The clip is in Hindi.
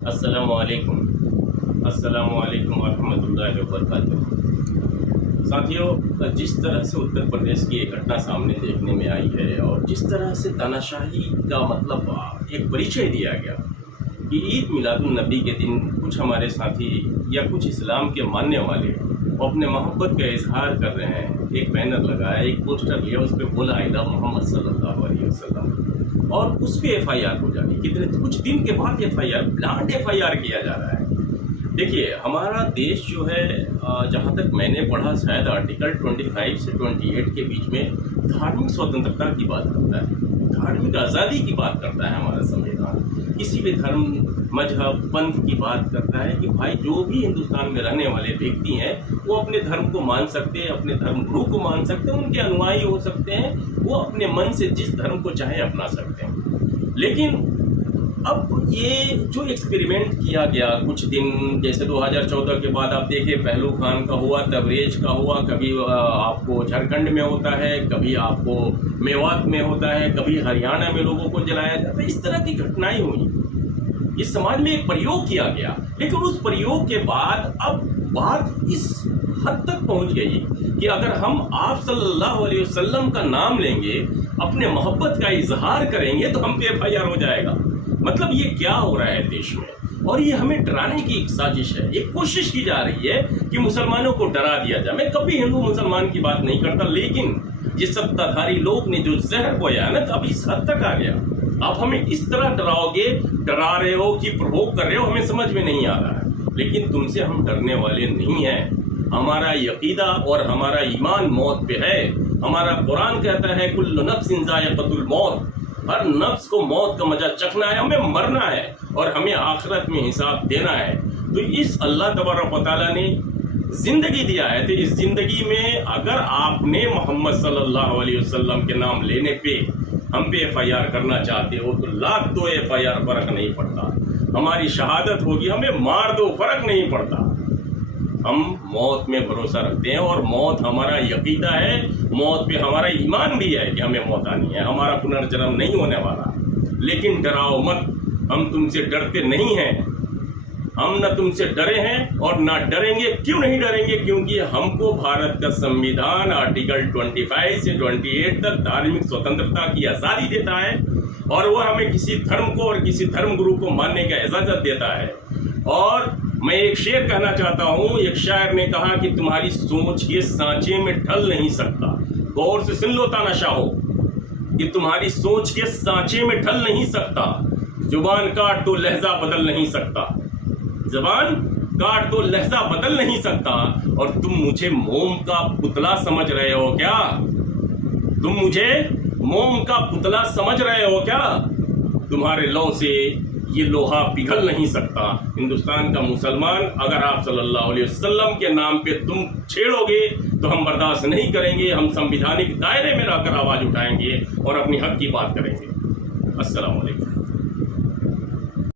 अस्सलामुअलैकुम वरहमतुल्लाहि वबरकातुहू। साथियों, जिस तरह से उत्तर प्रदेश की एक घटना सामने देखने में आई है और जिस तरह से तानाशाही का मतलब एक परिचय दिया गया कि ईद मिलादुन नबी के दिन कुछ हमारे साथी या कुछ इस्लाम के मानने वाले वो अपने मोहब्बत का इजहार कर रहे हैं। एक बैनर लगाया, एक पोस्टर लिया, उस पर बोला आई लव मोहम्मद सल्लल्लाहु अलैहि वसल्लम और उस पर FIR हो जानी। कितने कुछ दिन के बाद FIR, ब्लांट FIR किया जा रहा है। देखिए, हमारा देश जो है, जहाँ तक मैंने पढ़ा, शायद आर्टिकल 25 से 28 के बीच में धार्मिक स्वतंत्रता की बात करता है, धार्मिक आज़ादी की बात करता है हमारा संविधान। किसी भी धर्म, मजहब, पंथ की बात करता है कि भाई जो भी हिंदुस्तान में रहने वाले व्यक्ति हैं वो अपने धर्म को मान सकते हैं, अपने धर्म गुरु को मान सकते हैं, उनके अनुयायी हो सकते हैं, वो अपने मन से जिस धर्म को चाहे अपना सकते हैं। लेकिन अब ये जो एक्सपेरिमेंट किया गया कुछ दिन, जैसे 2014 के बाद आप देखिए पहलू खान का हुआ, तबरेज का हुआ, कभी आपको झारखंड में होता है, कभी आपको मेवात में होता है, कभी हरियाणा में लोगों को जलाया जाता है। इस तरह की घटनाएं हुई, इस समाज में एक प्रयोग किया गया। लेकिन उस प्रयोग के बाद अब बात इस हद तक पहुंच गई कि अगर हम आप सल्लल्लाहु अलैहि वसल्लम का नाम लेंगे, अपने मोहब्बत का इजहार करेंगे तो हम पे FIR हो जाएगा। मतलब ये क्या हो रहा है देश में, और ये हमें डराने की एक साजिश है। एक कोशिश की जा रही है कि मुसलमानों को डरा दिया जाए। मैं कभी हिंदू मुसलमान की बात नहीं करता, लेकिन ये सत्ताधारी लोग ने जो जहर बोया ना, तो अब इस हद तक आ गया। आप हमें इस तरह डराओगे, डरा रहे हो कि प्रोवोक कर रहे हो, हमें समझ में नहीं आ रहा है। लेकिन तुमसे हम डरने वाले नहीं हैं। हमारा यकीदा और हमारा ईमान मौत पे है। हमारा कुरान कहता है कुल्लु नफ्सिन ज़ाइक़तुल मौत, हर नफ्स को मौत का मजा चखना है, हमें मरना है और हमें आखिरत में हिसाब देना है। तो इस अल्लाह तबारक व तआला ने जिंदगी दिया है, तो इस जिंदगी में अगर आपने मोहम्मद सल्लल्लाहु अलैहि वसल्लम के नाम लेने पे हम पे FIR करना चाहते हो तो लाख दो FIR, फर्क नहीं पड़ता। हमारी शहादत होगी, हमें मार दो, फर्क नहीं पड़ता। हम मौत में भरोसा रखते हैं और मौत हमारा यकीदा है, मौत पे हमारा ईमान भी है कि हमें मौत आनी है, हमारा पुनर्जन्म नहीं होने वाला। लेकिन डराओ मत, हम तुमसे डरते नहीं हैं, हम न तुमसे डरे हैं और ना डरेंगे। क्यों नहीं डरेंगे? क्योंकि हमको भारत का संविधान आर्टिकल 25 से 28 तक धार्मिक स्वतंत्रता की आज़ादी देता है और वह हमें किसी धर्म को और किसी धर्म गुरु को मानने का इजाज़त देता है। और मैं एक शेर कहना चाहता हूँ, एक शायर ने कहा कि तुम्हारी सोच के सांचे में ढल नहीं सकता। गौर से सुन लो तानाशाहो, कि तुम्हारी सोच के सांचे में ढल नहीं सकता। जुबान काट तो लहजा बदल नहीं सकता, जबान काट तो लहजा बदल नहीं सकता। और तुम मुझे मोम का पुतला समझ रहे हो क्या? तुम मुझे मोम का पुतला समझ रहे हो क्या? तुम्हारे लौ से ये लोहा पिघल नहीं सकता। हिंदुस्तान का मुसलमान, अगर आप सल्लल्लाहु अलैहि वसल्लम के नाम पे तुम छेड़ोगे तो हम बर्दाश्त नहीं करेंगे। हम संवैधानिक दायरे में रहकर आवाज उठाएंगे और अपनी हक की बात करेंगे। अस्सलाम वालेकुम।